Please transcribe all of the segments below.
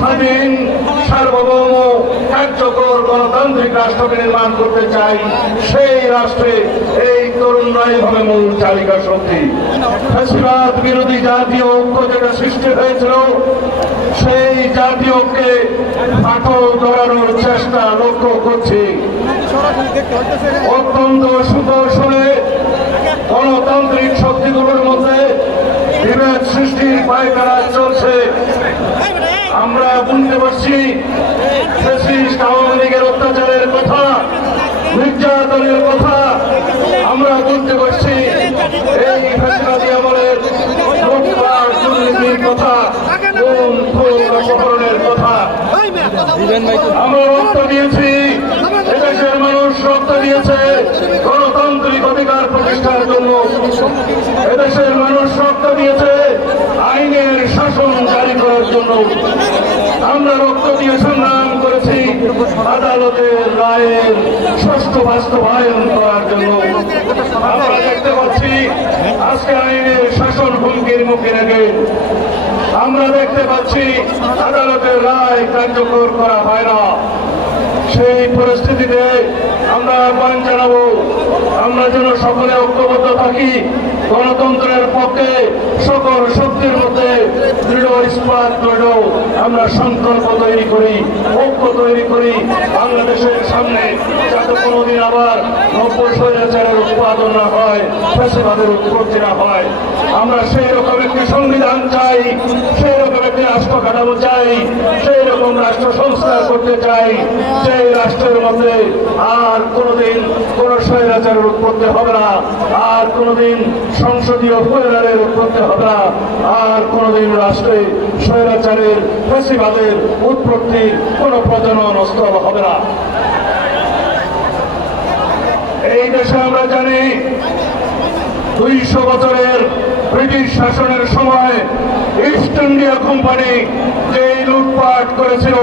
স্বাধীন সার্বভৌম কার্যকর গণতান্ত্রিক রাষ্ট্রকে নির্মাণ করতে চাই, সেই রাষ্ট্রে এই তরুণরাই হবে মূল চালিকা শক্তি। ফ্যাসিবাদ বিরোধী জাতীয় ঐক্য যেটা সৃষ্টি হয়েছিল, সেই জাতীয় ঐক্যে ফাটল ধরানোর চেষ্টা লক্ষ্য করছি। অত্যন্ত সুকৌশলে গণতান্ত্রিক শক্তিগুলোর মধ্যে বিভেদ সৃষ্টির পায়তারা চলছে। আমরা বুঝতে পারছি ফ্যাসিস্ট আওয়ামী লীগের অত্যাচারের কথা, নির্যাতনের কথা আমরা বুঝতে পারছি। এই ফ্যাসিবাদী আমলের লুটপাট দুর্নীতির কথা, খুন অপহরণের কথা আমরা রক্ত দিয়েছি। এদেশের মানুষ রক্ত দিয়েছে গণতান্ত্রিক অধিকার প্রতিষ্ঠার জন্য। এদেশের মানুষ রক্ত দিয়েছে আইনের শাসন জারি করার জন্য। আমরা রক্ত দিয়ে সংগ্রাম করেছি আদালতের রায়ের সুষ্ঠু বাস্তবায়ন করার জন্য। আমরা দেখতে পাচ্ছি আজকে আইনের শাসন হুমকির মুখে রেখে আমরা দেখতে পাচ্ছি আদালতের রায় কার্যকর করা হয় না। সেই পরিস্থিতিতে আমরা আহ্বান জানাবো, আমরা যেন সকলে ঐক্যবদ্ধ থাকি, গণতন্ত্রের পক্ষে সকল শক্তির মধ্যে দৃঢ় ইস্পাত দৃঢ় আমরা সংকল্প তৈরি করি, ঐক্য তৈরি করি। বাংলাদেশের সামনে যাতে কোনোদিন আবার নব্য স্বৈরাচারের উৎপাদন না হয়, ফ্যাসিবাদের উৎপত্তি না হয়। আমরা সেই রকম একটি সংবিধান চাই, সেই রকম একটি রাষ্ট্র কাঠামো চাই, সেই রকম রাষ্ট্র সংস্কার করতে চাই, সেই রাষ্ট্রের মধ্যে আর কোনোদিন কোন স্বৈরাচারের উৎপত্তি হবে না, আর কোনোদিন সংসদীয় ফেডারের উৎপত্তি হবে না, আর কোনোদিন রাষ্ট্রে স্বৈরাচারের ফ্যাসিবাদের উৎপত্তির কোন প্রজনন স্থল হবে না। এই দেশে আমরা জানি 200 বছরের ব্রিটিশ শাসনের সময় ইস্ট ইন্ডিয়া কোম্পানি যে লুটপাট করেছিল,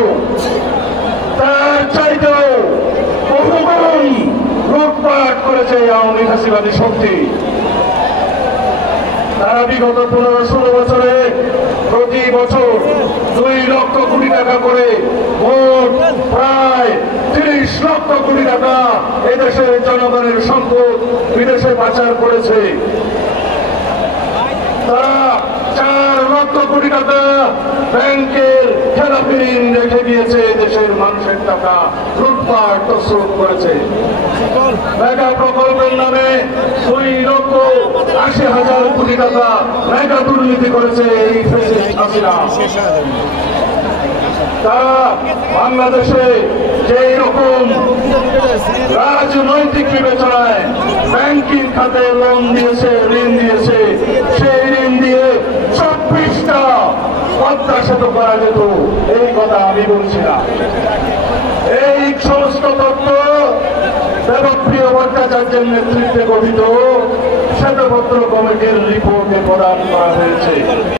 তার চাইতেও বহুগুণ লুটপাট করেছে আওয়ামী ফ্যাসিবাদী শক্তি। তারা বিগত 15-16 বছরে প্রতি বছর 2 লক্ষ কোটি টাকা করে মোট প্রায় 30 লক্ষ কোটি টাকা এদেশের জনগণের সম্পদ বিদেশে পাচার করেছে। তারা 4 লক্ষ কোটি টাকা ব্যাংকের খেলাপি ঋণ রেখে দিয়েছে, দেশের মানুষের টাকা লুটপাট তছরূপ করেছে। মেগা প্রকল্পের নামে 2,80,000 কোটি টাকা মেগা দুর্নীতি করেছে এই ফ্যাসিস্ট হাসিনা। তারা বাংলাদেশে যেই রকম রাজনৈতিক বিবেচনায় ব্যাংকিং খাতে লোন দিয়েছে, ঋণ দিয়েছে, সেই ঋণ দিয়ে 24টা পদ্মা সেতু করা যেত, এই কথা আমি বলছি না। এই সমস্ত তথ্য দেবপ্রিয় ভট্টাচার্যের নেতৃত্বে গঠিত শ্বেতপত্র কমিটির রিপোর্টে প্রদান করা হয়েছে।